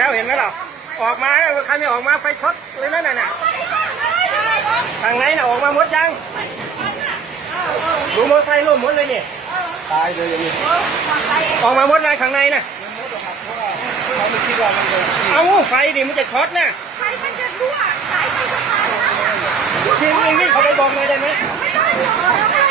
แล้วเห็นไหมหรอออกมาใครไม่ออกมาไฟช็อตเลยนั่นน่ะทางไหนน่ะออกมาหมดยังดูมอเตอร์ไซค์ร่วมหมดเลยเนี่ยตายเลยอย่างนี้ออกมาหมดเลยข้างในน่ะเขาไม่คิดว่ามันจะเอาไฟดิมันจะช็อตน่ะไฟมันจะรั่วสายไฟจะขาดทีนี้เขาไปบอกเลยได้ไหมไม่ได้